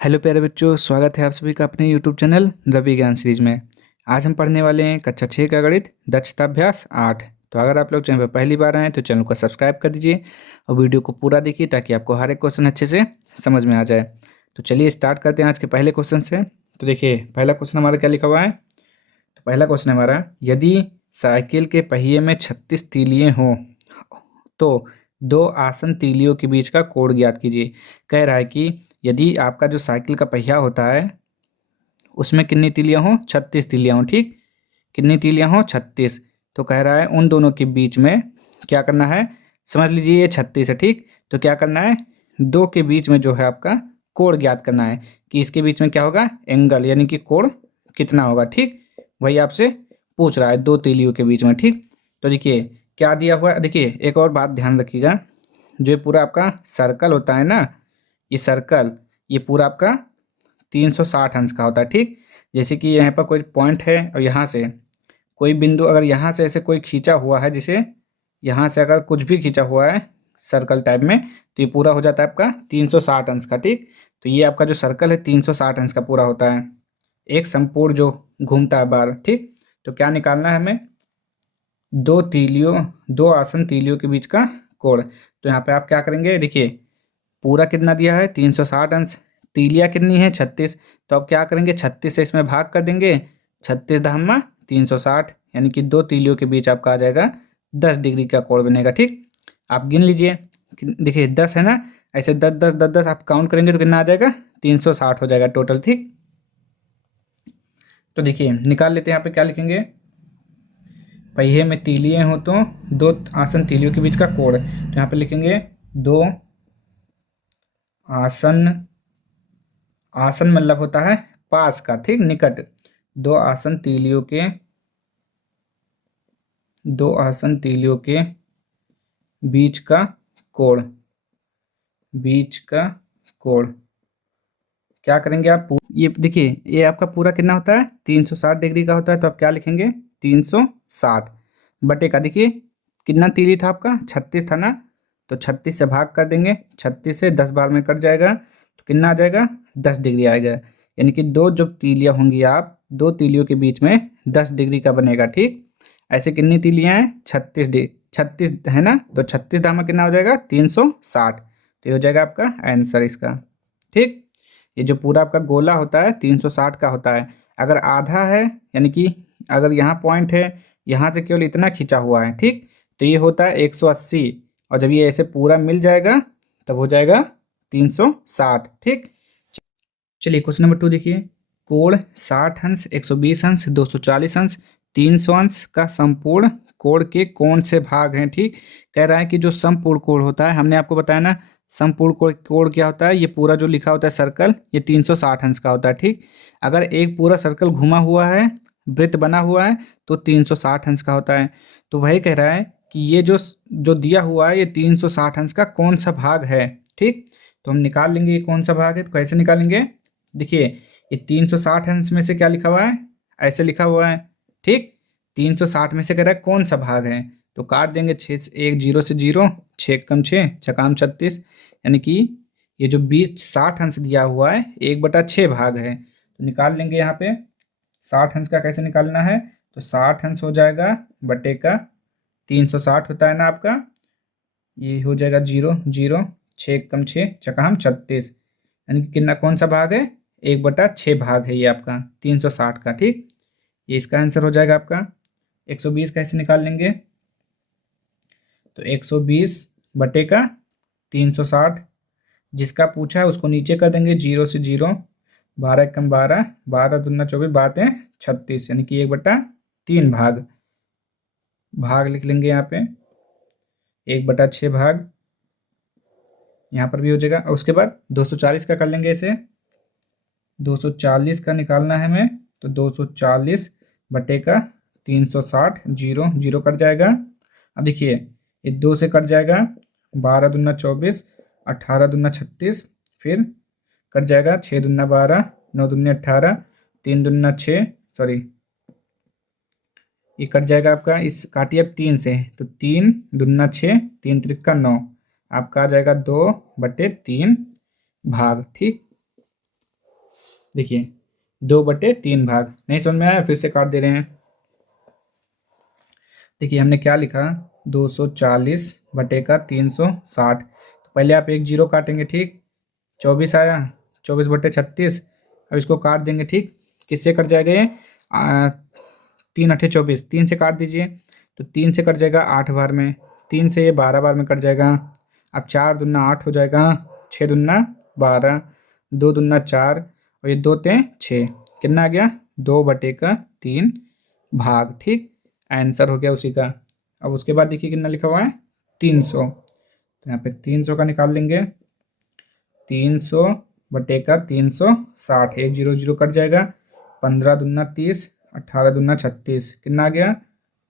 Hello प्यारे बच्चों, स्वागत है आप सभी का अपने यूट्यूब चैनल रवि ज्ञान सीरीज में। आज हम पढ़ने वाले हैं कक्षा 6 का गणित दक्षता अभ्यास 8। तो अगर आप लोग चैनल पर पहली बार आए तो चैनल को सब्सक्राइब कर दीजिए और वीडियो को पूरा देखिए ताकि आपको हर एक क्वेश्चन अच्छे से समझ में आ जाए। तो चलिए स्टार्ट करते हैं आज के पहले क्वेश्चन से। तो देखिए पहला क्वेश्चन हमारा क्या लिखा हुआ है। तो पहला क्वेश्चन हमारा, यदि साइकिल के पहिए में 36 तीलियाँ हों तो दो आसन तीलियों के बीच का कोण ज्ञात कीजिए। कह रहा है कि यदि आपका जो साइकिल का पहिया होता है उसमें कितनी तीलियाँ हों, 36 तीलियाँ हों। ठीक, कितनी तीलियाँ हों, 36। तो कह रहा है उन दोनों के बीच में क्या करना है, समझ लीजिए ये 36 है। ठीक, तो क्या करना है, दो के बीच में जो है आपका कोण ज्ञात करना है कि इसके बीच में क्या होगा, एंगल, यानी कि कोण कितना होगा। ठीक, वही आपसे पूछ रहा है दो तीलियों के बीच में। ठीक, तो देखिए क्या दिया हुआ है। देखिए एक और बात ध्यान रखिएगा, जो ये पूरा आपका सर्कल होता है ना, ये सर्कल ये पूरा आपका 360 अंश का होता है। ठीक, जैसे कि यहाँ पर कोई पॉइंट है और यहाँ से कोई बिंदु अगर यहाँ से ऐसे कोई खींचा हुआ है, जिसे यहाँ से अगर कुछ भी खींचा हुआ है सर्कल टाइप में, तो ये पूरा हो जाता है आपका 360 अंश का। ठीक, तो ये आपका जो सर्कल है 360 अंश का पूरा होता है, एक संपूर्ण जो घूमता है बार। ठीक, तो क्या निकालना है हमें, दो आसन तीलियों के बीच का कोण। तो यहाँ पे आप क्या करेंगे, देखिए पूरा कितना दिया है 360 अंश, तीलियाँ कितनी है 36। तो अब क्या करेंगे, 36 से इसमें भाग कर देंगे, 36 धामा 360, यानी कि दो तीलियों के बीच आपका आ जाएगा 10 डिग्री का कोण बनेगा। ठीक, आप गिन लीजिए, देखिए 10 है ना, ऐसे 10 10 10 10 आप काउंट करेंगे तो कितना आ जाएगा, 360 हो जाएगा टोटल। ठीक, तो देखिए निकाल लेते हैं, यहाँ पे क्या लिखेंगे, पहिए में तीलियाँ हो तो दो आसन तीलियों के बीच का कोण। तो यहाँ पे लिखेंगे दो आसन, आसन मतलब होता है पास का, ठीक, निकट। दो आसन तीलियों के, दो आसन तीलियों के बीच का कोण, बीच का कोण क्या करेंगे आप, ये देखिए ये आपका पूरा कितना होता है 360 डिग्री का होता है। तो आप क्या लिखेंगे, 360 बटे का, देखिए कितना तीली था आपका, 36 था ना, तो 36 से भाग कर देंगे, 36 से 10 बार में कट जाएगा तो कितना आ जाएगा, 10 डिग्री आएगा। यानी कि दो जो तीलियाँ होंगी, आप दो तीलियों के बीच में 10 डिग्री का बनेगा। ठीक, ऐसे कितनी तीलियाँ हैं, 36 है ना, तो 36 दामा कितना हो जाएगा 360। तो ये हो जाएगा आपका आंसर इसका। ठीक, ये जो पूरा आपका गोला होता है 360 का होता है। अगर आधा है, यानी कि अगर यहाँ पॉइंट है, यहाँ से केवल इतना खींचा हुआ है, ठीक, तो ये होता है 180, और जब ये ऐसे पूरा मिल जाएगा तब हो जाएगा 360। ठीक, चलिए क्वेश्चन नंबर 2 देखिए, कोण 60 अंश, 120 अंश, 240 अंश, 300 अंश का संपूर्ण कोण के कौन से भाग हैं। ठीक, कह रहा है कि जो संपूर्ण कोण होता है, हमने आपको बताया ना संपूर्ण कोण क्या होता है, ये पूरा जो लिखा होता है सर्कल, ये 360 अंश का होता है। ठीक, अगर एक पूरा सर्कल घुमा हुआ है, वृत्त बना हुआ है, तो 360 अंश का होता है। तो वही कह रहा है कि ये जो जो दिया हुआ है, ये 360 अंश का कौन सा भाग है। ठीक, तो हम निकाल लेंगे ये कौन सा भाग है। तो कैसे निकालेंगे, देखिए ये 360 अंश में से क्या लिखा हुआ है, ऐसे लिखा हुआ है। ठीक, 360 में से कह रहा है कौन सा भाग है, तो काट देंगे, 6 एक जीरो से जीरो, 6 कम 6 छकाम 36, यानी कि ये जो 20 60 अंश दिया हुआ है 1/6 भाग है। तो निकाल लेंगे यहाँ पे 60 अंश का कैसे निकालना है, तो 60 अंश हो जाएगा बटे का 360 होता है ना आपका, ये हो जाएगा जीरो जीरो, 6 कम 6 छकाम 36, यानी कि कितना कौन सा भाग है, 1/6 भाग है ये आपका 360 का। ठीक, ये इसका आंसर हो जाएगा आपका। 120 कैसे निकाल लेंगे, तो 120 बटे का 360, जिसका पूछा है उसको नीचे कर देंगे, जीरो से जीरो, 12 कम 12, 12 दूना 24, 12 36, यानी कि 1/3 भाग, भाग लिख लेंगे यहाँ पे 1/6 भाग, यहाँ पर भी हो जाएगा। और उसके बाद 240 का कर लेंगे इसे, 240 का निकालना है हमें, तो 240 बटे का 360, जीरो जीरो कट जाएगा। अब देखिए ये 2 से कट जाएगा, 12 दूना 24, 18 दूना 36, फिर कट जाएगा 6 दूना 12, 9 दूनी 18, 3 दूना 6, सॉरी ये कट जाएगा आपका, इस काटिए अब 3 से, तो 3 दूना 6, 3 त्रिका 9, आपका आ जाएगा 2/3 भाग। ठीक, देखिए 2/3 भाग। नहीं समझ में आया, फिर से काट दे रहे हैं। देखिए हमने क्या लिखा, 240/360। तो पहले आप एक जीरो काटेंगे, ठीक, 24 आया, 24/36। अब इसको काट देंगे, ठीक, किससे कट जाएगा ये, 3 8 24, 3 से काट दीजिए, तो 3 से कट जाएगा 8 बार में, 3 से ये 12 बार में कट जाएगा। अब 4 दूना 8 हो जाएगा, 6 दूना 12, 2 दूना 4, और ये 2 तें 6, कितना आ गया, 2/3 भाग, ठीक, आंसर हो गया उसी का। अब उसके बाद देखिए कितना लिखा हुआ है, 300। तो यहाँ पे 300 का निकाल लेंगे, 300/360, एक जीरो जीरो कट जाएगा, 15 दूना 30, 18 दूना 36, कितना आ गया,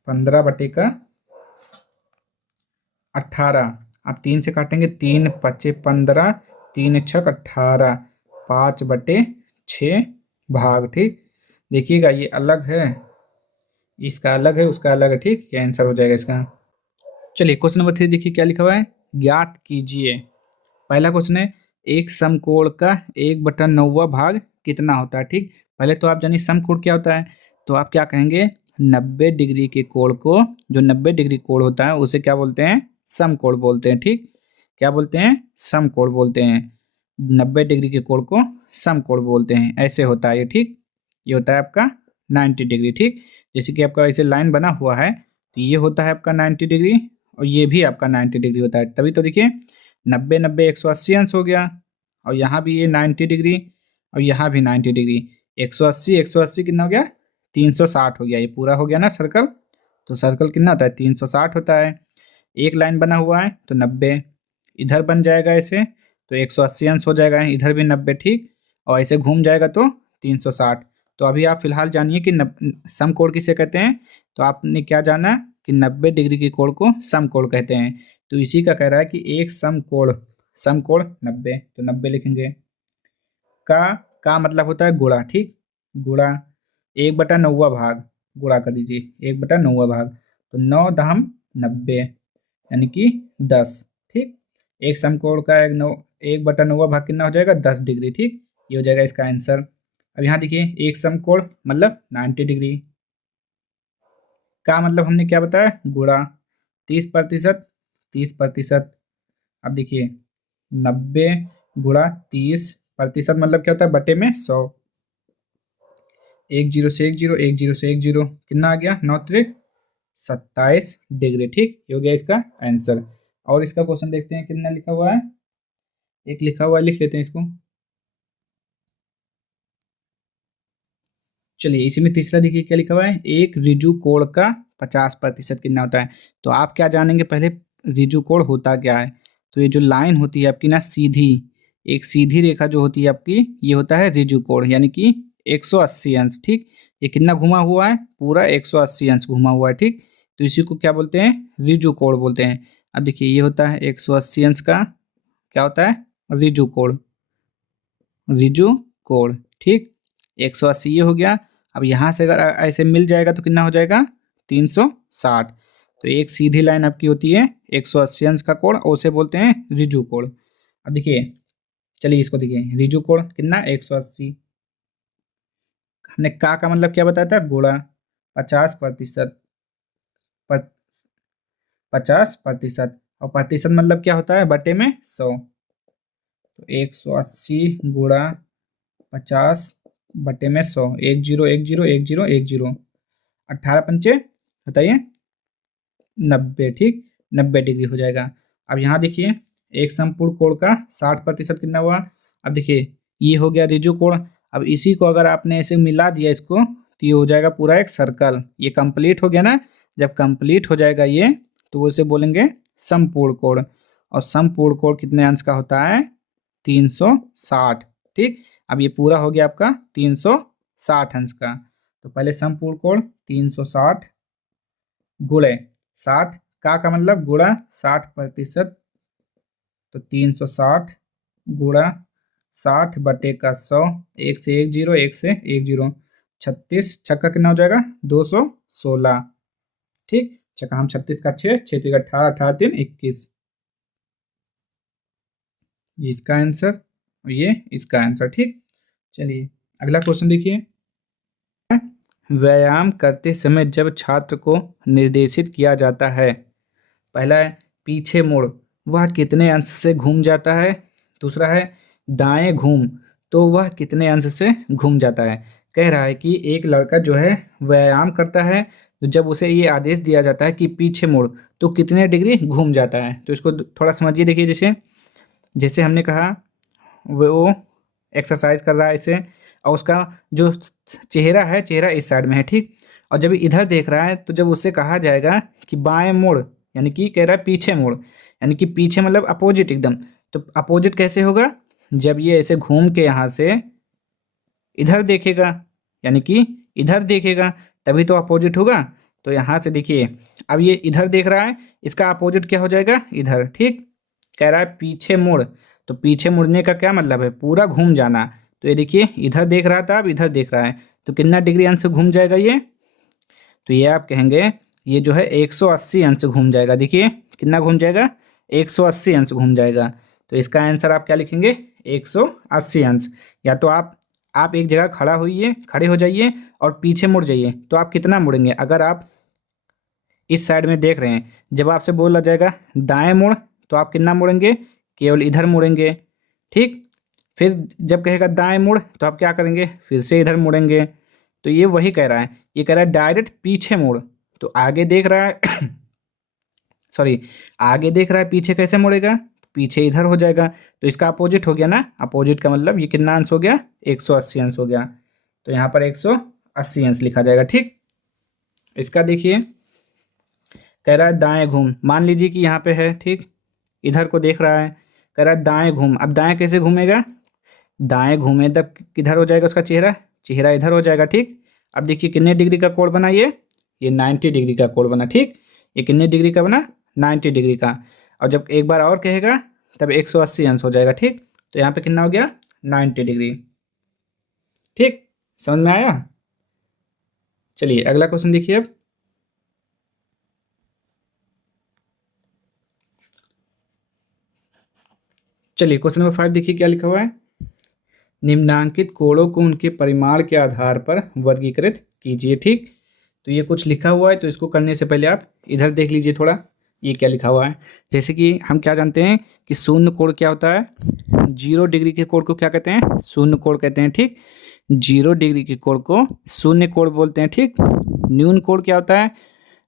15/18। आप 3 से काटेंगे, 3 × 5 = 15, 3 × 6 = 18, 5/6 भाग, ठीक। देखिएगा ये अलग है, इसका अलग है, उसका अलग है, ठीक, ये आंसर हो जाएगा इसका। चलिए क्वेश्चन नंबर 3 देखिए क्या लिखा हुआ है, ज्ञात कीजिए। पहला क्वेश्चन है, एक समकोण का 1/9 भाग कितना होता है, ठीक। पहले तो आप जानिए समकोण क्या होता है, तो आप क्या कहेंगे, 90 डिग्री के कोण को, जो 90 डिग्री कोण होता है उसे क्या बोलते हैं, समकोण बोलते हैं, ठीक। क्या बोलते हैं, समकोण बोलते हैं। 90 डिग्री के कोण को समकोण बोलते हैं, ऐसे होता है ये, ठीक। ये होता है आपका 90 डिग्री, ठीक। जैसे कि आपका ऐसे लाइन बना हुआ है, तो ये होता है आपका 90 डिग्री, और ये भी आपका 90 डिग्री होता है। तभी तो देखिए 90 90 180 अंश हो गया, और यहाँ भी ये 90 डिग्री, और यहाँ भी 90 डिग्री, 180 180 कितना हो गया, 360 हो गया। ये पूरा हो गया ना सर्कल। तो सर्कल कितना होता है, 360 होता है। एक लाइन बना हुआ है तो 90, इधर बन जाएगा ऐसे तो 180 अंश हो जाएगा, इधर भी 90, ठीक, और ऐसे घूम जाएगा तो 360। तो अभी आप फिलहाल जानिए कि समकोण किसे कहते हैं। तो आपने क्या जाना कि 90 डिग्री के कोण को समकोण कहते हैं। तो इसी का कह रहा है कि एक समकोण, समकोण 90, तो 90 लिखेंगे। का मतलब होता है गुणा, ठीक, गुणा 1/9 भाग, गुणा कर दीजिए 1/9 भाग, तो 9 दहम 90, यानी कि 10, ठीक। एक समकोण का 1/9 भाग कितना हो जाएगा, 10 डिग्री, ठीक। ये हो जाएगा इसका आंसर। अब यहाँ देखिए एक समकोण मतलब 90 डिग्री, का मतलब हमने क्या बताया, गुणा 30%, 30%। अब देखिए 90 × 30% मतलब क्या होता है, बटे में 100, एक जीरो से एक जीरो, एक जीरो से एक जीरो, कितना आ गया, 9×3 = 27 डिग्री, ठीक। ये हो गया इसका आंसर। और इसका क्वेश्चन देखते हैं कितना लिखा हुआ है, एक लिखा हुआ है, लिख लेते हैं इसको। चलिए इसी में तीसरा देखिए क्या लिखा हुआ है, एक ऋजु कोण का 50% कितना होता है। तो आप क्या जानेंगे पहले, ऋजु कोण होता क्या है। तो ये जो लाइन होती है आपकी ना सीधी, एक सीधी रेखा जो होती है आपकी, ये होता है ऋजु कोण, यानी कि 180 अंश, ठीक। ये कितना घुमा हुआ है, पूरा 180 अंश घुमा हुआ है, ठीक। तो इसी को क्या बोलते हैं, ऋजु कोण बोलते हैं। अब देखिए ये होता है 180 अंश का, क्या होता है, ऋजु कोण, ऋजु कोण, ठीक। 180 ये हो गया। अब यहाँ से अगर ऐसे मिल जाएगा तो कितना हो जाएगा, 360। तो एक सीधी लाइन आपकी होती है 180 अंश का कोण, और उसे बोलते हैं ऋजु कोण। अब देखिए, चलिए इसको देखिए, ऋजु कोण कितना, 180। हमने का मतलब क्या बताया था, गुणा 50%, 50%, और प्रतिशत मतलब क्या होता है, बटे में 100। तो 180 गुणा 50/100, एक जीरो एक जीरो एक जीरो एक जीरो, 18×5 बताइए 90, ठीक, 90 डिग्री हो जाएगा। अब यहाँ देखिए एक संपूर्ण कोण का 60% कितना हुआ। अब देखिए ये हो गया ऋजु कोण। अब इसी को अगर आपने ऐसे मिला दिया इसको, तो ये हो जाएगा पूरा एक सर्कल, ये कंप्लीट हो गया ना। जब कंप्लीट हो जाएगा ये, तो उसे बोलेंगे समपूर्ण कोण। और समपूर्ण कोण कितने अंश का होता है, 360, ठीक। अब ये पूरा हो गया आपका 360 अंश का। तो पहले समपूर्ण कोण 360 गुणे 60, का मतलब गुणा 60%, तो 360 गुणा 60/100, एक से एक जीरो, एक से एक जीरो, 36 छक्का कितना हो जाएगा, 216, ठीक। छक्का हम 36 का 6, 6×3 = 18, 18×3 = 21, ये इसका आंसर और ये इसका आंसर, ठीक। चलिए अगला क्वेश्चन देखिए, व्यायाम करते समय जब छात्र को निर्देशित किया जाता है, पहला है पीछे मुड़, वह कितने अंश से घूम जाता है। दूसरा है दाएं घूम, तो वह कितने अंश से घूम जाता है। कह रहा है कि एक लड़का जो है व्यायाम करता है, तो जब उसे ये आदेश दिया जाता है कि पीछे मुड़, तो कितने डिग्री घूम जाता है। तो इसको थोड़ा समझिए। देखिए, जैसे जैसे हमने कहा वो एक्सरसाइज कर रहा है इसे, और उसका जो चेहरा है, चेहरा इस साइड में है, ठीक। और जब इधर देख रहा है, तो जब उससे कहा जाएगा कि बाएं मुड़, यानी कि कह रहा है पीछे मुड़, यानी कि पीछे मतलब अपोजिट एकदम। तो अपोजिट कैसे होगा, जब ये ऐसे घूम के यहाँ से इधर देखेगा, यानी कि इधर देखेगा, तभी तो अपोजिट होगा। तो यहाँ से देखिए, अब ये इधर देख रहा है, इसका अपोजिट क्या हो जाएगा, इधर, ठीक। कह रहा है पीछे मुड़, तो पीछे मुड़ने का क्या मतलब है, पूरा घूम जाना। तो ये देखिए, इधर देख रहा था, अब इधर देख रहा है, तो कितना डिग्री अंश घूम जाएगा ये। तो ये आप कहेंगे ये जो है 180 अंश घूम जाएगा। देखिए कितना घूम जाएगा, 180 अंश घूम जाएगा। तो इसका आंसर आप क्या लिखेंगे, 180 अंश। या तो आप एक जगह खड़े हो जाइए और पीछे मुड़ जाइए, तो आप कितना मुड़ेंगे। अगर आप इस साइड में देख रहे हैं, जब आपसे बोला जाएगा दाएं मुड़, तो आप कितना मुड़ेंगे, केवल इधर मुड़ेंगे, ठीक। फिर जब कहेगा दाएं मुड़, तो आप क्या करेंगे, फिर से इधर मुड़ेंगे। तो ये वही कह रहा है, ये कह रहा है डायरेक्ट पीछे मुड़। तो आगे देख रहा है सॉरी, आगे देख रहा है, पीछे कैसे मुड़ेगा, पीछे इधर हो जाएगा। तो इसका अपोजिट हो गया ना, अपोजिट का मतलब ये कितना अंश हो गया, 180 अंश हो गया। तो यहाँ पर 180 अंश लिखा जाएगा, ठीक। इसका देखिए, कह रहा है दाएं घूम, मान लीजिए कि यहाँ पे है, ठीक, इधर को देख रहा है, कह रहा है दाएं घूम। अब दाएं कैसे घूमेगा, दाएं घूमे तब किधर हो जाएगा उसका चेहरा, चेहरा इधर हो जाएगा, ठीक। अब देखिए कितने डिग्री का कोण बना ये 90 डिग्री का कोण बना, ठीक। ये कितने डिग्री का बना, 90 डिग्री का। और जब एक बार और कहेगा, तब 180 अंश हो जाएगा, ठीक। तो यहाँ पे कितना हो गया, 90 डिग्री, ठीक। समझ में आया। चलिए अगला क्वेश्चन देखिए अब। चलिए क्वेश्चन नंबर 5 देखिए क्या लिखा हुआ है, निम्नांकित कोणों को उनके परिमाण के आधार पर वर्गीकृत कीजिए, ठीक। तो ये कुछ लिखा हुआ है, तो इसको करने से पहले आप इधर देख लीजिए थोड़ा, ये क्या लिखा हुआ है। जैसे कि हम क्या जानते हैं कि शून्य कोण क्या होता है, 0 डिग्री के कोण को क्या कहते हैं, शून्य कोण कहते हैं, ठीक। 0 डिग्री के कोण को शून्य कोण बोलते हैं, ठीक। न्यून कोण क्या होता है,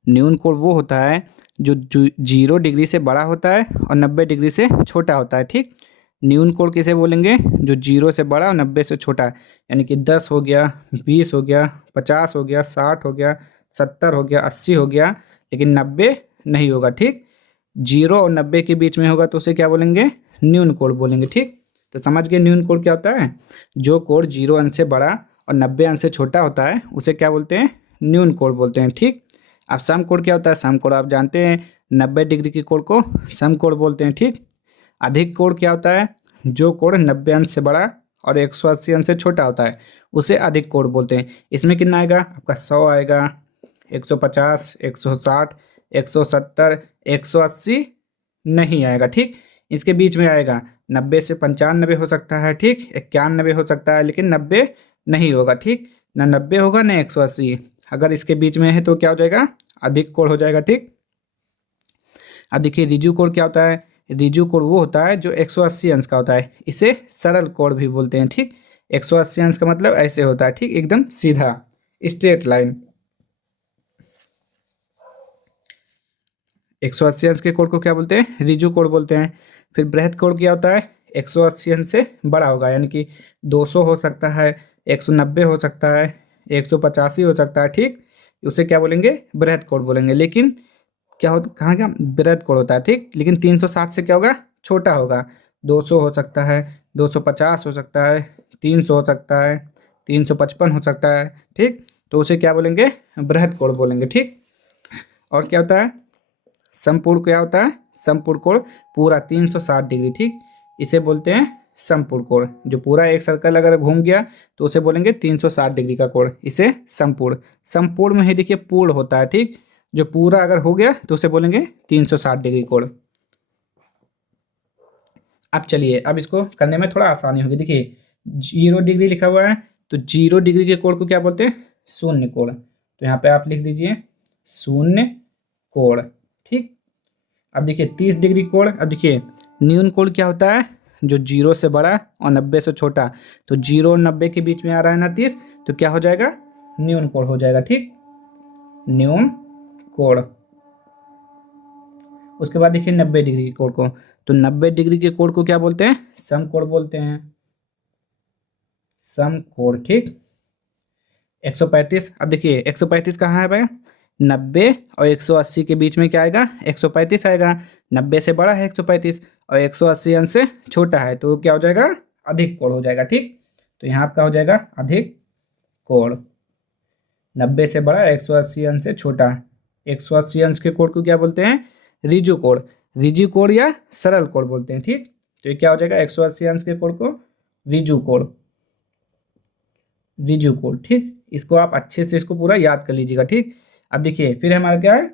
न्यून कोण वो होता है जो 0 डिग्री से बड़ा होता है और 90 डिग्री से छोटा होता है, ठीक। न्यून कोण किसे बोलेंगे, जो 0 से बड़ा और 90 से छोटा है। यानी कि 10 हो गया, 20 हो गया, 50 हो गया, 60 हो गया, 70 हो गया, 80 हो गया, लेकिन 90 नहीं होगा, ठीक। 0 और 90 के बीच में होगा तो उसे क्या बोलेंगे, न्यून कोण बोलेंगे, ठीक। तो समझ गए न्यून कोण क्या होता है, जो कोण 0 अंश से बड़ा और 90 अंश से छोटा होता है उसे क्या बोलते हैं, न्यून कोण बोलते हैं, ठीक। अब सम कोण क्या होता है, सम कोण आप जानते हैं, 90 डिग्री के कोण को सम कोण बोलते हैं, ठीक। अधिक कोण क्या होता है, जो कोण 90 अंश से बड़ा और 180 अंश से छोटा होता है उसे अधिक कोण बोलते हैं। इसमें कितना आएगा आपका, 100 आएगा, 150, 160, 170, 180 नहीं आएगा, ठीक। इसके बीच में आएगा, 90 से 95 हो सकता है, ठीक, 91 हो सकता है, लेकिन 90 नहीं होगा, ठीक। ना 90 होगा ना 180। अगर इसके बीच में है तो क्या हो जाएगा, अधिक कोण हो जाएगा, ठीक। अब देखिए रिजु कोण क्या होता है, रिजु कोण वो होता है जो 180 अंश का होता है, इसे सरल कोण भी बोलते हैं, ठीक। 180 अंश का मतलब ऐसे होता है, ठीक, एकदम सीधा स्ट्रेट लाइन। 180 अंश के कोण को क्या बोलते हैं, रिजु कोण बोलते हैं। फिर बृहद कोण क्या होता है, 180 अंश से बड़ा होगा, यानी कि 200 हो सकता है, 190 हो सकता है, 185 हो सकता है, ठीक। उसे क्या बोलेंगे, बृहद कोण बोलेंगे। लेकिन क्या होता, कहाँ क्या बृहद कोण होता है, ठीक। लेकिन 360 से क्या होगा, छोटा होगा, 200 हो सकता है, 250 हो सकता है, 300 हो सकता है, 355 हो सकता है, ठीक। तो उसे क्या बोलेंगे, बृहद कोण बोलेंगे, ठीक। और क्या होता है, समपूर्ण क्या होता है, समपूर्ण कोण पूरा 360 डिग्री, ठीक, इसे बोलते हैं समपूर्ण कोण। जो पूरा एक सर्कल अगर घूम गया तो उसे बोलेंगे 360 डिग्री का कोण, इसे समपूर्ण। समपूर्ण में ही देखिए पूर्ण होता है, ठीक। जो पूरा अगर हो गया तो उसे बोलेंगे 360 डिग्री कोण। अब चलिए, अब इसको करने में थोड़ा आसानी होगी। देखिए 0 डिग्री लिखा हुआ है, तो 0 डिग्री के कोण को क्या बोलते हैं? शून्य कोण। तो यहाँ पे आप लिख दीजिए शून्य कोण। ठीक। अब देखिए 30 डिग्री कोण। अब देखिए न्यून कोण क्या होता है? जो 0 से बड़ा और 90 से छोटा। तो 0 और 90 के बीच में आ रहा है ना 30, तो क्या हो जाएगा? न्यून कोण हो जाएगा। ठीक, न्यून कोण। उसके बाद देखिए 90 डिग्री के कोण को। तो 90 डिग्री के कोण को क्या बोलते हैं? समकोण बोलते हैं, समकोण। ठीक। 135। अब देखिए 135 कहाँ है भाई? 90 और 180 के बीच में क्या आएगा? 135 आएगा। 90 से बड़ा है 135 और 180 अंश से छोटा है, तो क्या हो जाएगा? अधिक कोण हो जाएगा। ठीक, तो यहाँ आपका हो जाएगा अधिक कोण। 90 से बड़ा 180 अंश से छोटा। 180 अंश के कोण को क्या बोलते हैं? ऋजु कोण। ऋजु कोण या सरल कोण बोलते हैं। ठीक, तो ये क्या हो जाएगा? 180 अंश के कोण को ऋजु कोण, ऋजु कोण। ठीक, इसको आप अच्छे से इसको पूरा याद कर लीजिएगा। ठीक, अब देखिए फिर हमारा क्या है?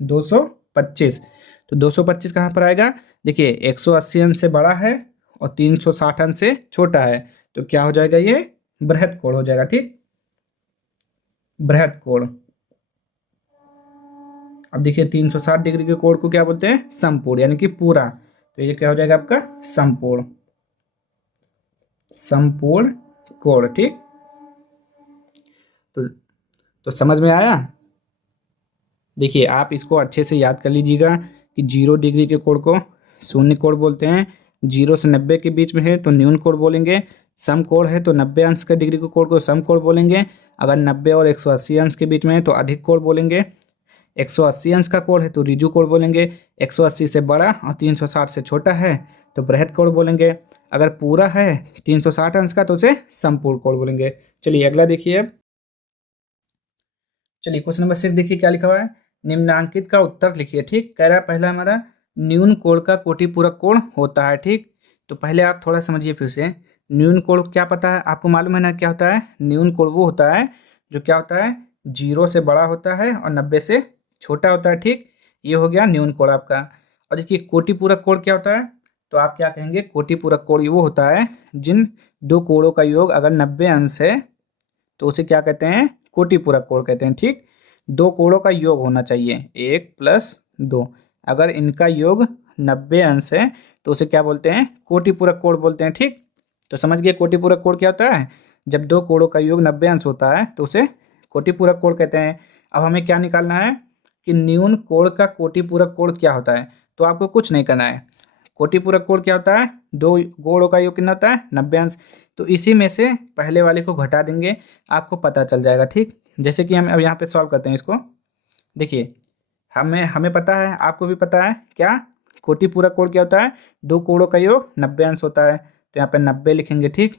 225। तो 225 कहाँ पर आएगा? देखिए 180 अंश से बड़ा है और 360 अंश से छोटा है, तो क्या हो जाएगा? ये बृहत कोण हो जाएगा। ठीक, बृहत कोण। अब देखिए 360 डिग्री के कोण को क्या बोलते हैं? समपूर्ण, यानी कि पूरा। तो ये क्या हो जाएगा आपका? समपूर्ण, समपूर्ण कोण। ठीक, तो समझ में आया? देखिए आप इसको अच्छे से याद कर लीजिएगा कि 0 डिग्री के कोण को शून्य कोण बोलते हैं। 0 से 90 के बीच में है तो न्यून कोण बोलेंगे। समकोण है तो 90 अंश के डिग्री के कोण को समकोण बोलेंगे। अगर 90 और 180 अंश के बीच में है तो अधिक कोण बोलेंगे। 180 अंश का कोण है तो ऋजु कोण बोलेंगे। 180 से बड़ा और 360 से छोटा है तो बृहत कोण बोलेंगे। अगर पूरा है 360 अंश का तो उसे समपूर्ण कोण बोलेंगे। चलिए अगला देखिए अब। चलिए क्वेश्चन नंबर 6 देखिए क्या लिखा हुआ है? निम्नांकित का उत्तर लिखिए। ठीक, कह रहा है पहला हमारा न्यून कोण का कोटि पूरक कोण होता है। ठीक, तो पहले आप थोड़ा समझिए फिर से। न्यून कोण क्या पता है आपको? मालूम है ना क्या होता है? न्यून कोण वो होता है जो क्या होता है? 0 से बड़ा होता है और 90 से छोटा होता है। ठीक, ये हो गया न्यून कोण आपका। और देखिए कोटि पूरक कोण क्या होता है? तो आप क्या कहेंगे? कोटि पूरक कोण वो होता है जिन दो कोणों का योग अगर 90 अंश है तो उसे क्या कहते हैं? कोटि पूरक कोण कहते हैं। ठीक, दो कोणों का योग होना चाहिए 1+2। अगर इनका योग 90 अंश है तो उसे क्या बोलते हैं? कोटि पूरक कोण बोलते हैं। ठीक, तो समझ गए कोटि पूरक कोण क्या होता है? जब दो कोणों का योग 90 अंश होता है तो उसे कोटि पूरक कोण कहते हैं। अब हमें क्या निकालना है कि न्यून कोण का कोटि पूरक कोण क्या होता है? तो आपको कुछ नहीं करना है। कोटि पूरक कोण क्या होता है? दो कोणों का योग कितना होता है? 90 अंश। तो इसी में से पहले वाले को घटा देंगे, आपको पता चल जाएगा। ठीक, जैसे कि हम अब यहाँ पे सॉल्व करते हैं इसको। देखिए हमें हमें पता है, आपको भी पता है क्या? कोटि पूरक कोण क्या होता है? दो कोणों का योग 90 अंश होता है, तो यहाँ पे 90 लिखेंगे। ठीक,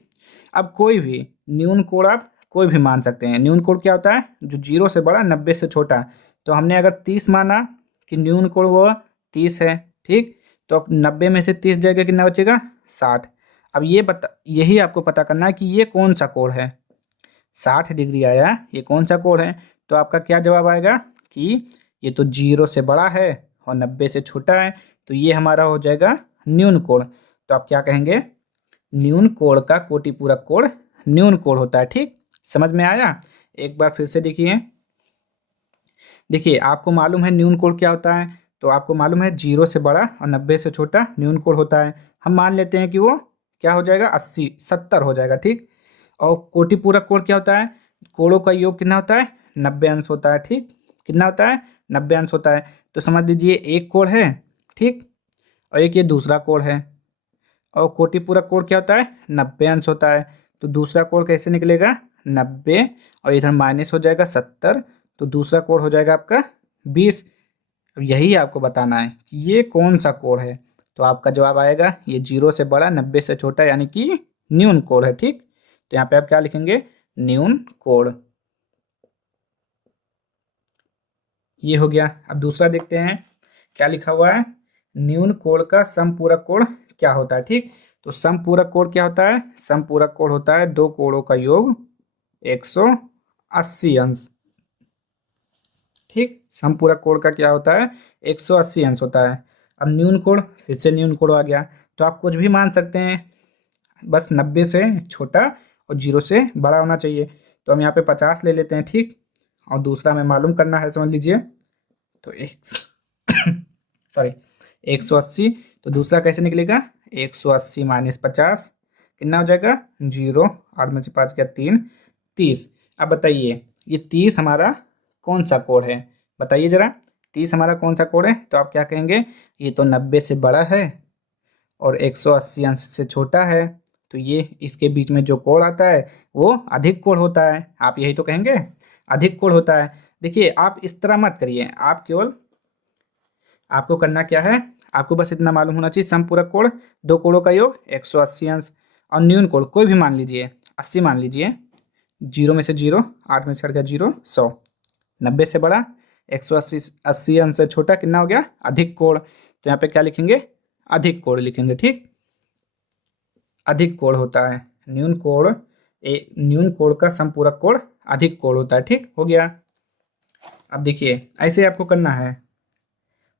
अब कोई भी न्यून कोण आप कोई भी मान सकते हैं। न्यून कोण क्या होता है? जो 0 से बड़ा 90 से छोटा। तो हमने अगर 30 माना कि न्यून कोण वो 30 है। ठीक, तो अब 90 में से 30 जाएगा, कितना बचेगा? 60। अब यही आपको पता करना है कि ये कौन सा कोण है। 60 डिग्री आया, ये कौन सा कोण है? तो आपका क्या जवाब आएगा कि ये तो 0 से बड़ा है और 90 से छोटा है, तो ये हमारा हो जाएगा न्यून कोण। तो आप क्या कहेंगे? न्यून कोण का कोटि पूरक कोण न्यून कोण होता है। ठीक, समझ में आया? एक बार फिर से देखिए। देखिए आपको मालूम है न्यून कोण क्या होता है? तो आपको मालूम है 0 से बड़ा और 90 से छोटा न्यून कोण होता है। हम मान लेते हैं कि वो क्या हो जाएगा? 80 70 हो जाएगा। ठीक, और कोटि पूरक कोण क्या होता है? कोणों का योग कितना होता है? 90 अंश होता है। ठीक, कितना होता है? 90 अंश होता है। तो समझ लीजिए एक कोण है। ठीक, और एक ये दूसरा कोण है। और कोटि पूरक कोण क्या होता है? 90 अंश होता है। तो दूसरा कोण कैसे निकलेगा? 90 और इधर माइनस हो जाएगा 70, तो दूसरा कोण हो जाएगा आपका 20। अब यही आपको बताना है कि ये कौन सा कोण है। तो आपका जवाब आएगा ये 0 से बड़ा 90 से छोटा, यानी कि न्यून कोण है। ठीक, तो यहाँ पे आप क्या लिखेंगे? न्यून कोण। ये हो गया। अब दूसरा देखते हैं क्या लिखा हुआ है? न्यून कोण का समपूरक कोण क्या होता है? ठीक, तो समपूरक कोण क्या होता है? समपूरक कोण होता है दो कोणों का योग 180 अंश। ठीक, समपूरक कोण का क्या होता है? 180 अंश होता है। अब न्यून कोण, फिर से न्यून कोण आ गया, तो आप कुछ भी मान सकते हैं, बस 90 से छोटा और 0 से बड़ा होना चाहिए। तो हम यहाँ पे 50 ले लेते हैं, ठीक। और दूसरा हमें मालूम करना है, समझ लीजिए। तो एक सॉरी 180, तो दूसरा कैसे निकलेगा? 180 माइनस 50 कितना हो जाएगा? 0। 8 में से 5 गया 3, 30। अब बताइए ये 30 हमारा कौन सा कोण है? बताइए ज़रा, 30 हमारा कौन सा कोण है? तो आप क्या कहेंगे? ये तो 90 से बड़ा है और 180 अंश से छोटा है, तो ये इसके बीच में जो कोण आता है वो अधिक कोण होता है। आप यही तो कहेंगे, अधिक कोण होता है। देखिए आप इस तरह मत करिए, आप केवल, आपको करना क्या है, आपको बस इतना मालूम होना चाहिए, समपूरक कोण दो कोणों का योग 180 अंश, और न्यून कोण कोई भी मान लीजिए, 80 मान लीजिए। 0 में से 0, 8 में से हट गया 0, 100। 90 से बड़ा, 180 80 अंश से छोटा कितना हो गया? अधिक कोण। तो यहाँ पे क्या लिखेंगे? अधिक कोण लिखेंगे, ठीक। अधिक कोण होता है न्यून कोण, न्यून कोण का समपूरक कोण अधिक कोण होता है, ठीक हो गया। अब देखिए ऐसे आपको करना है।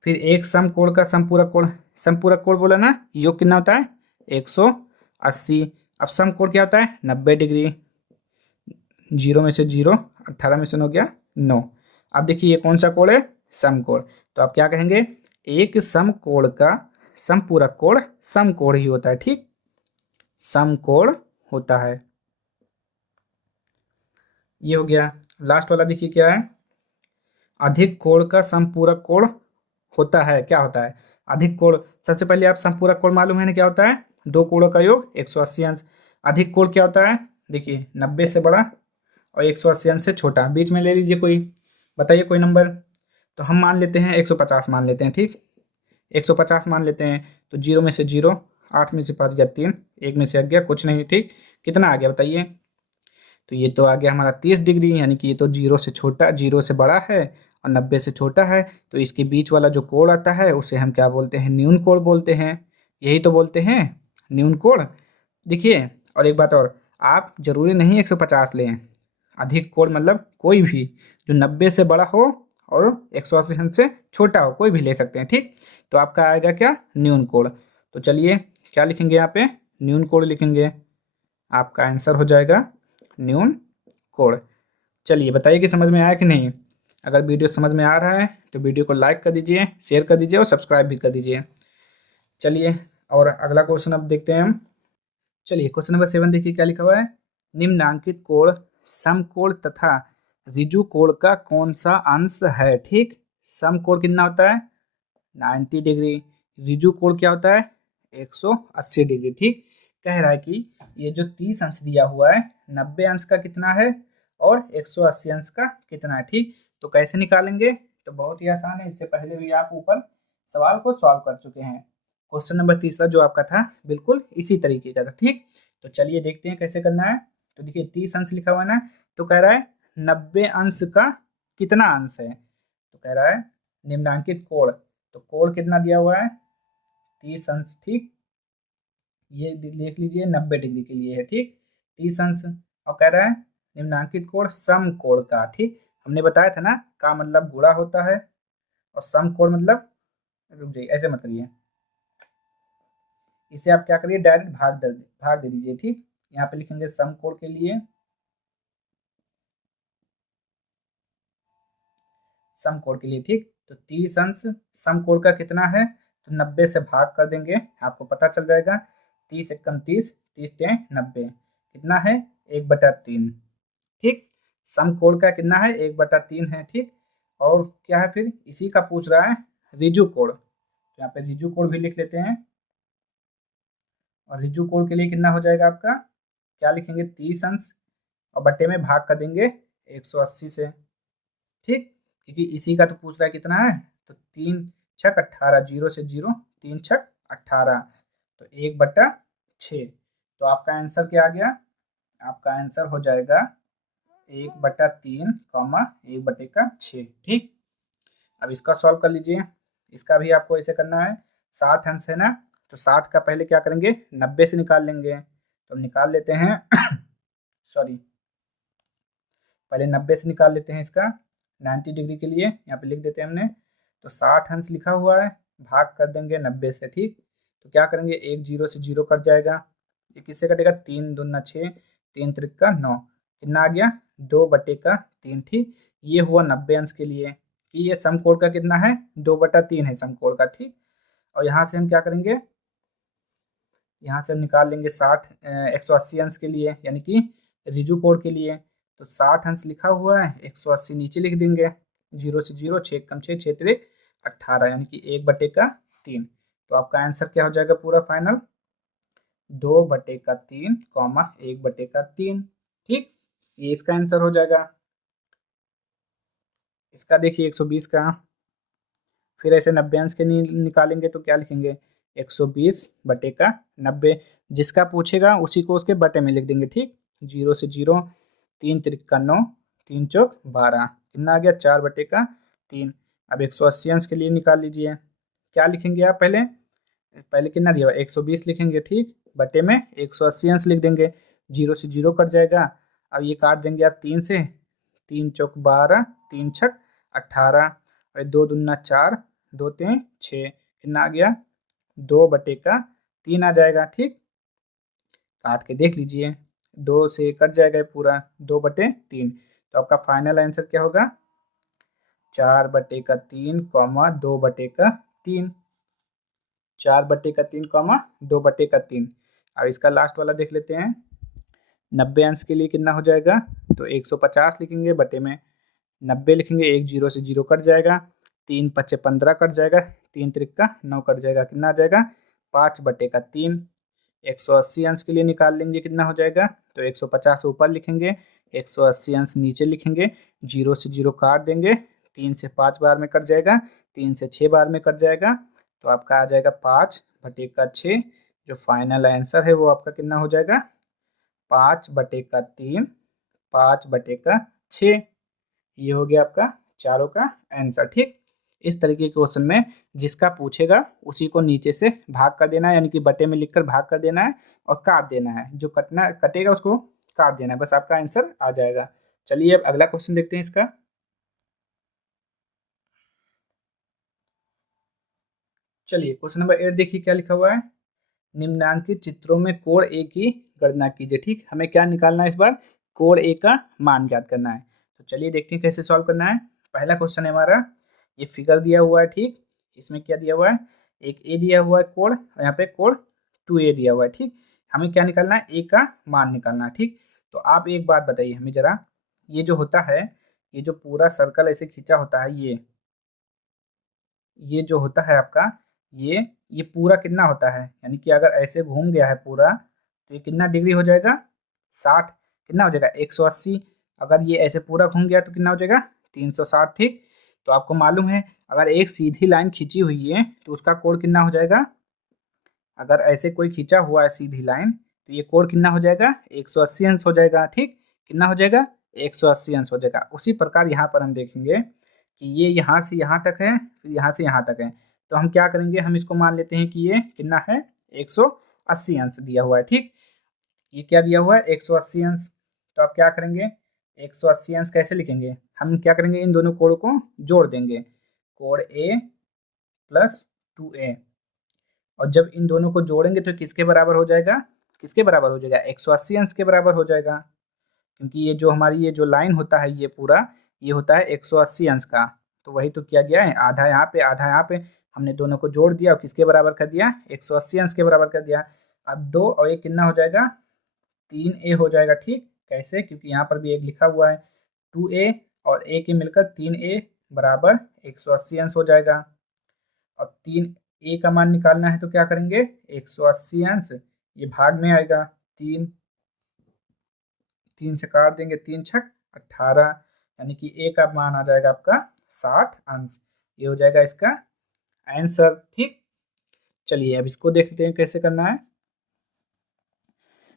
फिर एक समकोण का समपूरक कोण, समपूरक कोण बोला ना, योग कितना होता है? 180। अब समकोण क्या होता है? 90 डिग्री। 0 में से 0, 18 में से 9 गया 9। अब देखिए ये कौन सा कोण है? समकोण। तो आप क्या कहेंगे? एक समकोण का समपूरक कोण समकोण ही होता है, ठीक। समकोण होता है। ये हो गया। लास्ट वाला देखिए क्या है? अधिक कोण का समपूरक कोण होता है। क्या होता है अधिक कोण? सबसे पहले आप समपूरक कोण मालूम है ना क्या होता है? दो कोणों का योग 180 अंश। अधिक कोण क्या होता है? देखिए 90 से बड़ा और 180 अंश से छोटा, बीच में ले लीजिए कोई, बताइए कोई नंबर। तो हम मान लेते हैं 150 मान लेते हैं, ठीक। 150 मान लेते हैं। तो 0 में से 0, 8 में से 5 गया 3, 1 में से हट गया कुछ नहीं, ठीक। कितना आ गया बताइए? तो ये तो आ गया हमारा 30 डिग्री, यानी कि ये तो 0 से छोटा, 0 से बड़ा है और 90 से छोटा है। तो इसके बीच वाला जो कोण आता है उसे हम क्या बोलते हैं? न्यून कोण बोलते हैं। यही तो बोलते हैं न्यून कोण। देखिए और एक बात और, आप जरूरी नहीं 150 लें। अधिक कोण मतलब कोई भी जो 90 से बड़ा हो और 180 से छोटा हो, कोई भी ले सकते हैं, ठीक। तो आपका आएगा क्या? न्यून कोण। तो चलिए क्या लिखेंगे यहाँ पे? न्यून कोण लिखेंगे। आपका आंसर हो जाएगा न्यून कोण। चलिए बताइए कि समझ में आया कि नहीं। अगर वीडियो समझ में आ रहा है तो वीडियो को लाइक कर दीजिए, शेयर कर दीजिए और सब्सक्राइब भी कर दीजिए। चलिए और अगला क्वेश्चन अब देखते हैं हम। चलिए क्वेश्चन नंबर 7 देखिए क्या लिखा हुआ है। निम्नांकित कोण समकोण तथा ऋजु कोण का कौन सा अंश है, ठीक। समकोण कितना होता है? 90 डिग्री। ऋजु कोण क्या होता है? 180 डिग्री, ठीक। कह रहा है कि ये जो 30 अंश दिया हुआ है, 90 अंश का कितना है और 180 अंश का कितना है, ठीक। तो कैसे निकालेंगे? तो बहुत ही आसान है, इससे पहले भी आप ऊपर सवाल को सॉल्व कर चुके हैं। क्वेश्चन नंबर तीसरा जो आपका था बिल्कुल इसी तरीके का था, ठीक। तो चलिए देखते हैं कैसे करना है। तो देखिए 30 अंश लिखा हुआ है ना, तो कह रहा है 90 अंश का कितना अंश है? तो कह रहा है निम्नांकित कोण, तो कोण कितना दिया हुआ है? 30 अंश, ठीक। ये देख लीजिए 90 डिग्री के लिए है, ठीक। 30 अंश। और कह रहा है निम्नांकित कोण समकोण का, ठीक। हमने बताया था ना, का मतलब गुणा होता है और समकोण मतलब, रुक जाइए ऐसे मत करिए, इसे आप क्या करिए डायरेक्ट भाग दे दीजिए, ठीक। यहाँ पे लिखेंगे समकोण के लिए, समकोण के लिए, ठीक। तो 30 अंश समकोण का कितना है? तो 90 से भाग कर देंगे, आपको पता चल जाएगा। 30 एकम 30, 30 तियां 90, कितना है? 1/3, ठीक। समकोण का कितना है? 1/3 है, ठीक। और क्या है फिर? इसी का पूछ रहा है ऋजु कोण, तो यहाँ पे ऋजु कोण भी लिख लेते हैं। और ऋजु कोण के लिए कितना हो जाएगा आपका? क्या लिखेंगे? 30 अंश और बट्टे में भाग कर देंगे 180 से, ठीक। क्योंकि इसी का तो पूछ रहा है कितना है। तो 3 छक 18, 0 से 0, 3 छक 18, तो 1/6। तो आपका आंसर क्या आ गया? आपका आंसर हो जाएगा 1/3 कॉमा 1/6, ठीक। अब इसका सॉल्व कर लीजिए। इसका भी आपको ऐसे करना है। 60 अंश है ना, तो 60 का पहले क्या करेंगे? 90 से निकाल लेंगे, तो निकाल लेते हैं सॉरी, पहले 90 से निकाल लेते हैं इसका। 90 डिग्री के लिए यहाँ पे लिख देते हैं हमने। तो 60 अंश लिखा हुआ है, भाग कर देंगे 90 से, ठीक। तो क्या करेंगे? 1 0 से 0 कट जाएगा, ये किससे कटेगा? 3 दूना 6, 3 त्रिक का 9, कितना आ गया 2/3। ठीक, ये हुआ 90 अंश के लिए कि ये समकोण का कितना है 2/3 है समकोण का। ठीक, और यहाँ से हम क्या करेंगे, यहाँ से हम निकाल लेंगे 180 अंश के लिए, यानी कि रिजु कोण के लिए। तो 60 अंश लिखा हुआ है, 180 नीचे लिख देंगे, 0 से 0, 6 कम 6, 6 त्रिक 18, यानी कि 1/3। तो आपका आंसर क्या हो जाएगा पूरा फाइनल 2/3, 1/3। ठीक, ये इसका आंसर हो जाएगा। इसका देखिए 120 का, फिर ऐसे 90 अंश के निकालेंगे तो क्या लिखेंगे 120/90, जिसका पूछेगा उसी को उसके बटे में लिख देंगे। ठीक, 0 से 0, 3 त्रिक का 9, 3 चौक 12, कितना आ गया 4/3। अब 180 अंश के लिए निकाल लीजिए, क्या लिखेंगे आप पहले पहले कितना दिया हुआ 120 लिखेंगे। ठीक, बटे में 180 अंश लिख देंगे, 0 से 0 कट जाएगा। अब ये काट देंगे आप 3 से, 3 चौक 12, 3 छक 18, और 2 दूना 4, 2 तीन 6, कितना आ गया 2/3 आ जाएगा। ठीक, काट के देख लीजिए, 2 से कट जाएगा पूरा 2/3। तो आपका फाइनल आंसर क्या होगा 4/3, 2/3, 4/3, 2/3। अब इसका लास्ट वाला देख लेते हैं, 90 अंश के लिए कितना हो जाएगा, तो 150 लिखेंगे, बटे में 90 लिखेंगे, 1 0 से 0 कट जाएगा, 3 पच्चे 15 कट जाएगा, 3 त्रिक का 9 कट जाएगा, कितना आ जाएगा 5/3। 180 अंश के लिए निकाल लेंगे, कितना हो जाएगा, तो 150 ऊपर लिखेंगे, 180 अंश नीचे लिखेंगे, 0 से 0 काट देंगे, 3 से 5 बार में कट जाएगा, 3 से 6 बार में कट जाएगा, तो आपका आ जाएगा 5/6। जो फाइनल आंसर है वो आपका कितना हो जाएगा 5/3, 5/6। ये हो गया आपका चारों का आंसर। ठीक, इस तरीके के क्वेश्चन में जिसका पूछेगा उसी को नीचे से भाग कर देना है, यानी कि बटे में लिखकर भाग कर देना है और काट देना है, जो कटेगा उसको काट देना है, बस आपका आंसर आ जाएगा। चलिए अब अगला क्वेश्चन देखते हैं इसका। चलिए क्वेश्चन नंबर 8 देखिए क्या लिखा हुआ है, निम्नांकित चित्रों में कोण ए की गणना कीजिए। ठीक, हमें क्या निकालना है इस बार, कोण ए का मान ज्ञात करना है। तो चलिए देखते हैं कैसे सॉल्व करना है। पहला क्वेश्चन है हमारा, ये फिगर दिया हुआ है। ठीक, इसमें क्या दिया हुआ है, एक ए दिया हुआ है कोण, और यहाँ पे कोण 2a दिया हुआ है। ठीक, हमें क्या निकालना है, ए का मान निकालना है। ठीक, तो आप एक बात बताइए हमें जरा, ये जो होता है, ये जो पूरा सर्कल ऐसे खींचा होता है, ये जो होता है आपका, ये पूरा कितना होता है, यानी कि अगर ऐसे घूम गया है पूरा तो ये कितना डिग्री हो जाएगा 60, कितना हो जाएगा 180। अगर ये ऐसे पूरा घूम गया तो कितना हो जाएगा 360। ठीक, तो आपको मालूम है अगर एक सीधी लाइन खींची हुई है तो उसका कोण कितना हो जाएगा, अगर ऐसे कोई खींचा हुआ है सीधी लाइन तो ये कोण कितना हो जाएगा 180 अंश हो जाएगा। ठीक, कितना हो जाएगा 180 अंश हो जाएगा। उसी प्रकार यहाँ पर हम देखेंगे कि ये यहाँ से यहाँ तक है, फिर यहाँ से यहाँ तक है, तो हम क्या करेंगे, हम इसको मान लेते हैं कि ये कितना है 180 अंश दिया हुआ है। ठीक, ये क्या दिया हुआ है 180 अंश, तो आप क्या करेंगे 180 अंश कैसे लिखेंगे, हम क्या करेंगे इन दोनों कोणों को जोड़ देंगे, कोण ए प्लस 2a, और जब इन दोनों को जोड़ेंगे तो किसके बराबर हो जाएगा, किसके बराबर हो जाएगा 180 अंश के बराबर हो जाएगा, क्योंकि ये जो हमारी ये जो लाइन होता है ये पूरा ये होता है 180 अंश का। तो वही तो किया गया है, आधा यहाँ पे आधा यहाँ पे, हमने दोनों को जोड़ दिया और किसके बराबर कर दिया 180 अंश के बराबर कर दिया। अब 2 और 1 कितना हो जाएगा 3a हो जाएगा। ठीक, कैसे, क्योंकि यहाँ पर भी एक लिखा हुआ है, 2a और a के मिलकर 3a बराबर 180 अंश हो जाएगा। और 3a का मान निकालना है तो क्या करेंगे 180 अंश, ये भाग में आएगा, 3 से काट देंगे, 3 छक 18, यानी कि a का मान आ जाएगा आपका 60 अंश। ये हो जाएगा इसका आंसर। ठीक, चलिए अब इसको देखते हैं कैसे करना है।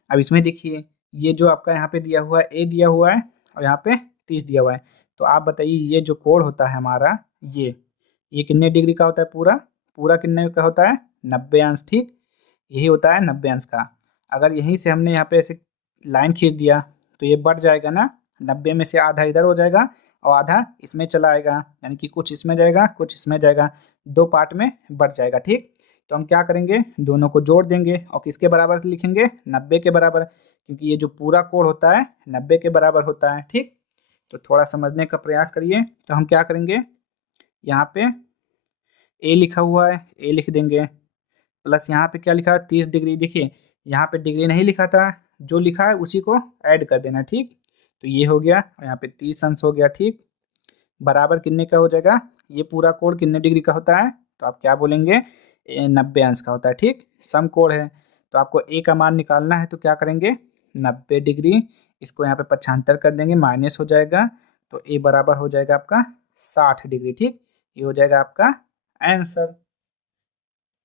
अब इसमें देखिए ये जो आपका यहाँ पे दिया हुआ है a दिया हुआ है और यहाँ पे 30 दिया हुआ है, तो आप बताइए ये जो कोण होता है हमारा ये कितने डिग्री का होता है, पूरा पूरा कितने का होता है 90 अंश। ठीक, यही होता है 90 अंश का। अगर यहीं से हमने यहाँ पे ऐसे लाइन खींच दिया तो ये बढ़ जाएगा ना, 90 में से आधा इधर हो जाएगा और आधा इसमें चला आएगा, यानी कि कुछ इसमें जाएगा कुछ इसमें जाएगा, 2 पार्ट में बढ़ जाएगा। ठीक, तो हम क्या करेंगे, दोनों को जोड़ देंगे और किसके बराबर लिखेंगे, 90 के बराबर, क्योंकि ये जो पूरा कोण होता है 90 के बराबर होता है। ठीक, तो थोड़ा समझने का प्रयास करिए। तो हम क्या करेंगे, यहाँ पे ए लिखा हुआ है, ए लिख देंगे, प्लस यहाँ पे क्या लिखा है 30 डिग्री। देखिए यहाँ पे डिग्री नहीं लिखा था, जो लिखा है उसी को ऐड कर देना। ठीक, तो ये हो गया और यहाँ पे 30 अंश हो गया। ठीक, बराबर कितने का हो जाएगा, ये पूरा कोण कितने डिग्री का होता है, तो आप क्या बोलेंगे, 90 अंश का होता है। ठीक, समकोण है, तो आपको ए का मान निकालना है, तो क्या करेंगे 90 डिग्री, इसको यहाँ पे 75 कर देंगे, माइनस हो जाएगा, तो ए बराबर हो जाएगा आपका 60 डिग्री। ठीक, ये हो जाएगा आपका आंसर।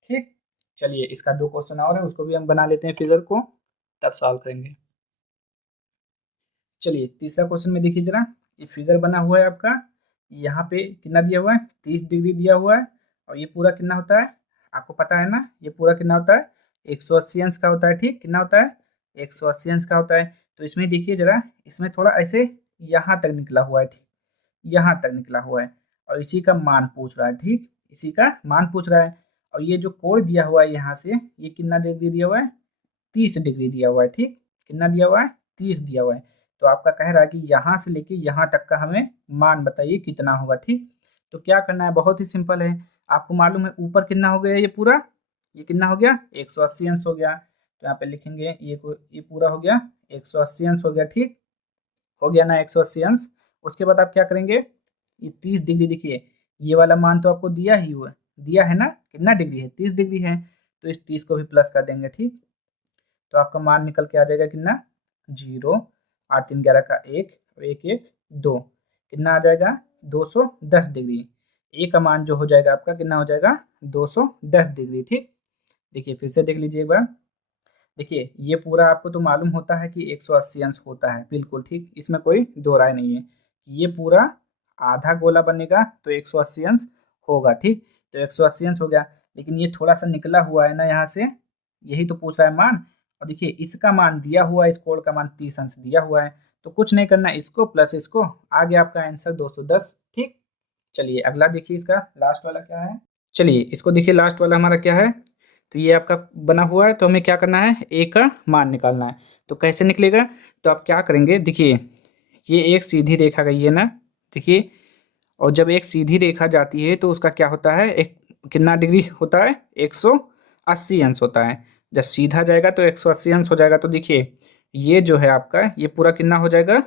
ठीक, चलिए इसका 2 क्वेश्चन और है, उसको भी हम बना लेते हैं फिगर को, तब सॉल्व करेंगे। चलिए तीसरा क्वेश्चन में देखिए जरा, ये फिगर बना हुआ है आपका, यहाँ पे कितना दिया हुआ है, 30 डिग्री दिया हुआ है, और ये पूरा कितना होता है, आपको पता है ना, ये पूरा कितना होता है, 180 अंश का होता है। ठीक, कितना होता है, 180 अंश का होता है। तो इसमें देखिए जरा, इसमें थोड़ा ऐसे यहाँ तक निकला हुआ है। ठीक, यहाँ तक निकला हुआ है, और इसी का मान पूछ रहा है। ठीक, इसी का मान पूछ रहा है, और ये जो कोण दिया हुआ है यहाँ से, ये कितना डिग्री दिया हुआ है, 30 डिग्री दिया हुआ है। ठीक, कितना दिया हुआ है, 30 दिया हुआ है। तो आपका कह रहा है कि यहाँ से लेके यहाँ तक का हमें मान बताइए कितना होगा। ठीक, तो क्या करना है, बहुत ही सिंपल है, आपको मालूम है ऊपर कितना हो गया, ये पूरा, ये कितना हो गया, 180 अंश हो गया। तो यहाँ पे लिखेंगे ये पूरा हो गया 180 अंश हो गया। ठीक, हो गया ना 180 अंश। उसके बाद आप क्या करेंगे, ये 30 डिग्री, देखिए ये वाला मान तो आपको दिया ही हुआ, दिया है ना, कितना डिग्री है, 30 डिग्री है, तो इस 30 को भी प्लस कर देंगे। ठीक, तो आपका मान निकल के आ जाएगा कितना, 0, 8 3 11 का 1, 1 1 2, कितना आ जाएगा, 210 डिग्री। ए का मान जो हो जाएगा आपका कितना हो जाएगा, 210 डिग्री। ठीक, देखिए फिर से देख लीजिए एक बार, देखिए ये पूरा आपको तो मालूम होता है कि 180 अंश होता है, बिल्कुल ठीक, इसमें कोई दो राय नहीं है। ये पूरा आधा गोला बनेगा तो 180 अंश होगा। ठीक, तो 180 अंश हो गया, लेकिन ये थोड़ा सा निकला हुआ है ना यहाँ से, यही तो पूछ रहा है मान। और देखिए इसका मान दिया हुआ है, इस कोण का मान 30 अंश दिया हुआ है, तो कुछ नहीं करना, इसको प्लस इसको, आ गया आपका आंसर 210। ठीक, चलिए अगला देखिए, इसका लास्ट वाला क्या है, चलिए इसको देखिए, लास्ट वाला हमारा क्या है, तो ये आपका बना हुआ है, तो हमें क्या करना है, ए का मान निकालना है। तो कैसे निकलेगा, तो आप क्या करेंगे, देखिए ये एक सीधी रेखा गई है ना, देखिए, और जब एक सीधी रेखा जाती है तो उसका क्या होता है, एक कितना डिग्री होता है, 180 अंश होता है। जब सीधा जाएगा तो 180 अंश हो जाएगा। तो देखिए ये जो है आपका, ये पूरा कितना हो जाएगा,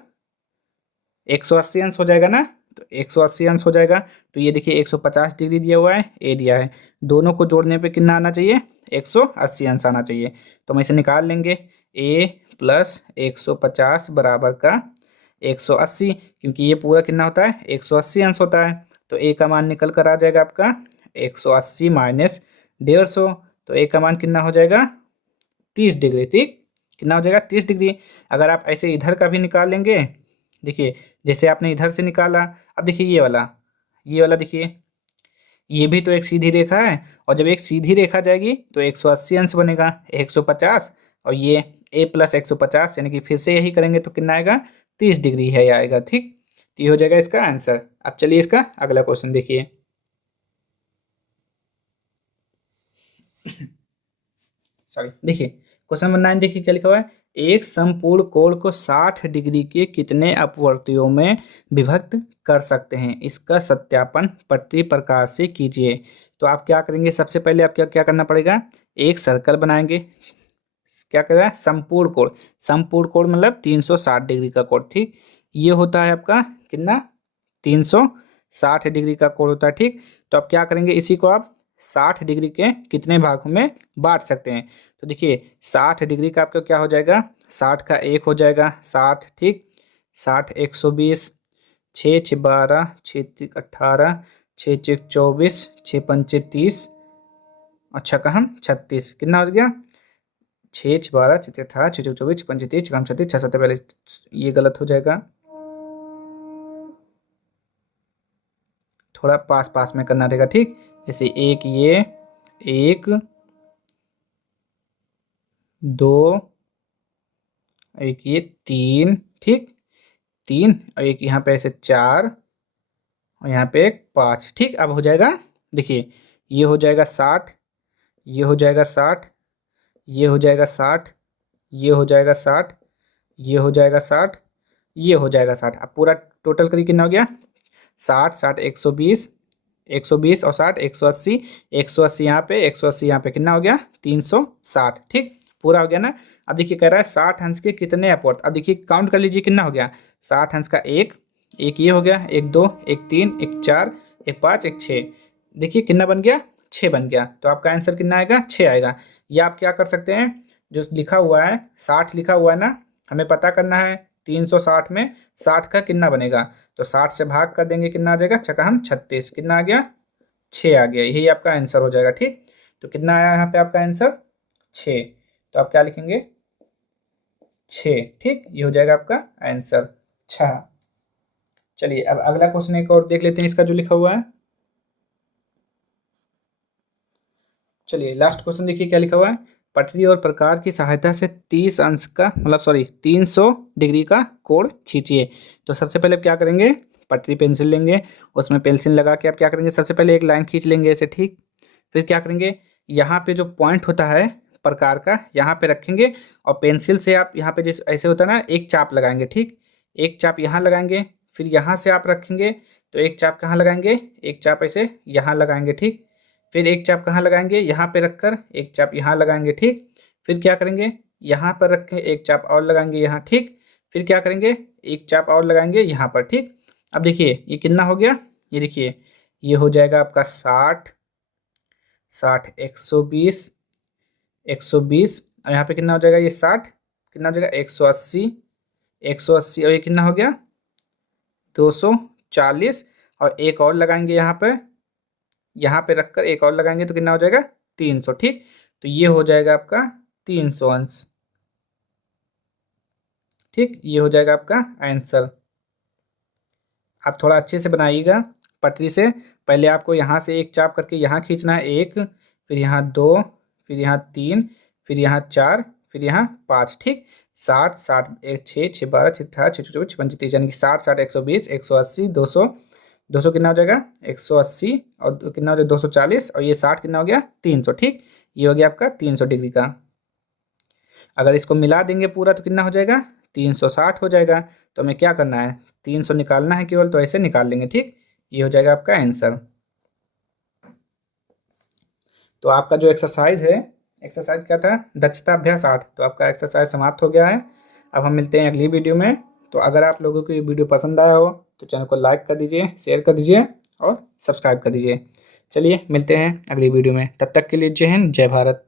180 अंश हो जाएगा ना, तो 180 अंश हो जाएगा। तो ये देखिए 150 डिग्री दिया हुआ है, ए दिया है, दोनों को जोड़ने पे कितना आना चाहिए, 180 अंश आना चाहिए। तो हम इसे निकाल लेंगे, ए प्लस 150 बराबर का 180, क्योंकि ये पूरा कितना होता है, 180 अंश होता है। तो ए का मान निकल कर आ जाएगा आपका 180 माइनस 150, तो ए का मान कितना हो जाएगा, 30 डिग्री। ठीक, कितना हो जाएगा, 30 डिग्री। अगर आप ऐसे इधर का भी निकाल लेंगे, देखिए जैसे आपने इधर से निकाला, अब देखिए ये वाला देखिए, ये भी तो एक सीधी रेखा है, और जब एक सीधी रेखा जाएगी तो 180 अंश बनेगा, 150, और ये ए प्लस 150, यानी कि फिर से यही करेंगे तो कितना आएगा, 30 डिग्री है आएगा। ठीक, तो ये हो जाएगा इसका आंसर। अब चलिए इसका अगला क्वेश्चन देखिए, सॉरी, देखिए क्वेश्चन नंबर 9, देखिए क्या लिखा हुआ है, एक समपूर्ण कोण को 60 डिग्री के कितने अपवर्तियों में विभक्त कर सकते हैं, इसका सत्यापन प्रति प्रकार से कीजिए। तो आप क्या करेंगे, सबसे पहले आप क्या क्या करना पड़ेगा, एक सर्कल बनाएंगे, क्या कर रहा है, संपूर्ण कोण, संपूर्ण कोण मतलब 360 डिग्री का कोण। ठीक, ये होता है आपका कितना, 360 डिग्री का कोण होता है। ठीक, तो आप क्या करेंगे, इसी को आप 60 डिग्री के कितने भागों में बांट सकते हैं। तो देखिए 60 डिग्री का आपका क्या हो जाएगा, 60 का एक हो जाएगा 60। ठीक, 60 120, 6 6 12, 6 3 18, 6 6 24, 6 5 30, अच्छा का हम 36, कितना हो गया, 6 6 12, 6 18, 6 24, 5 30, 6 36, 6 7 42, ये गलत हो जाएगा, थोड़ा पास पास में करना रहेगा। ठीक, जैसे एक ये, एक, दो, एक ये तीन, ठीक, तीन, और एक यहाँ पे ऐसे 4, और यहाँ पे एक 5। ठीक, अब हो जाएगा, देखिए ये हो जाएगा 60, ये हो जाएगा 60, ये हो जाएगा 60, ये हो जाएगा 60, ये हो जाएगा 60, ये हो जाएगा 60। अब पूरा टोटल करिए कितना हो गया, 60 60 120, 120 और 60 180, 180 यहाँ पे, 180 यहाँ पे, कितना हो गया 360। ठीक, पूरा हो गया ना। अब देखिए कह रहा है 60 अंश के कितने अपवर्त। अब देखिए काउंट कर लीजिए कितना हो गया, 60 अंश का एक, एक ये हो गया, एक दो, एक तीन, एक चार, एक पाँच, एक छः। देखिए कितना बन गया, 6 बन गया। तो आपका आंसर कितना आएगा, 6 आएगा। या आप क्या कर सकते हैं, जो लिखा हुआ है 60 लिखा हुआ है ना, हमें पता करना है 360 में 60 का कितना बनेगा। तो 60 से भाग कर देंगे, कितना आ जाएगा, छक्का 36, कितना आ गया, 6 आ गया। यही आपका आंसर हो जाएगा। ठीक, तो कितना आया यहाँ पे आपका आंसर, 6। तो आप क्या लिखेंगे, 6। ठीक, ये हो जाएगा आपका आंसर 6। चलिए अब अगला क्वेश्चन एक और देख लेते हैं इसका जो लिखा हुआ है। चलिए लास्ट क्वेश्चन देखिए क्या लिखा हुआ है, पटरी और प्रकार की सहायता से 30 अंश का मतलब सॉरी 300 डिग्री का कोण खींचिए। तो सबसे पहले आप क्या करेंगे, पटरी पेंसिल लेंगे, उसमें पेंसिल लगा के आप क्या करेंगे, सबसे पहले एक लाइन खींच लेंगे ऐसे। ठीक, फिर क्या करेंगे, यहाँ पे जो पॉइंट होता है प्रकार का, यहाँ पे रखेंगे और पेंसिल से आप यहाँ पे जैसे ऐसे होता है ना, एक चाप लगाएंगे। ठीक, एक चाप यहाँ लगाएंगे, फिर यहाँ से आप रखेंगे तो एक चाप कहाँ लगाएंगे, एक चाप ऐसे यहाँ लगाएंगे। ठीक, फिर एक चाप कहाँ लगाएंगे, यहाँ पे रखकर एक चाप यहाँ लगाएंगे। ठीक, फिर क्या करेंगे, यहाँ पर रख के एक चाप और लगाएंगे यहाँ। ठीक, फिर क्या करेंगे, एक चाप और लगाएंगे यहाँ पर। ठीक, अब देखिए ये कितना हो गया, ये देखिए ये हो जाएगा आपका 60 60 120, 120 और यहाँ पे कितना हो जाएगा, ये 60 कितना हो जाएगा, 180, 180 और ये कितना हो गया 240 और एक और लगाएंगे यहाँ पे रखकर एक और लगाएंगे तो कितना हो जाएगा 300। ठीक, तो ये हो जाएगा आपका 300 अंश। ठीक, ये हो जाएगा आपका आंसर। आप थोड़ा अच्छे से बनाइएगा पटरी से। पहले आपको यहाँ से एक चाप करके यहाँ खींचना है, एक, फिर यहाँ दो, फिर यहाँ तीन, फिर यहाँ चार, फिर यहाँ पाँच। ठीक, 60 60 एक 6 6 12 6 18 6 24 56 30, यानी कि 60 60 120 180 200, 200 कितना हो जाएगा 180 और कितना हो जाएगा 240 और ये 60 कितना हो गया 300। ठीक, ये हो गया आपका 300 डिग्री का। अगर इसको मिला देंगे पूरा तो कितना हो जाएगा 360 हो जाएगा। तो हमें क्या करना है, 300 निकालना है केवल, तो ऐसे निकाल लेंगे। ठीक, ये हो जाएगा आपका आंसर। तो आपका जो एक्सरसाइज है, एक्सरसाइज क्या था, दक्षता अभ्यास 8, तो आपका एक्सरसाइज समाप्त हो गया है। अब हम मिलते हैं अगली वीडियो में। तो अगर आप लोगों को ये वीडियो पसंद आया हो तो चैनल को लाइक कर दीजिए, शेयर कर दीजिए और सब्सक्राइब कर दीजिए। चलिए मिलते हैं अगली वीडियो में, तब तक के लिए जय हिंद जय भारत।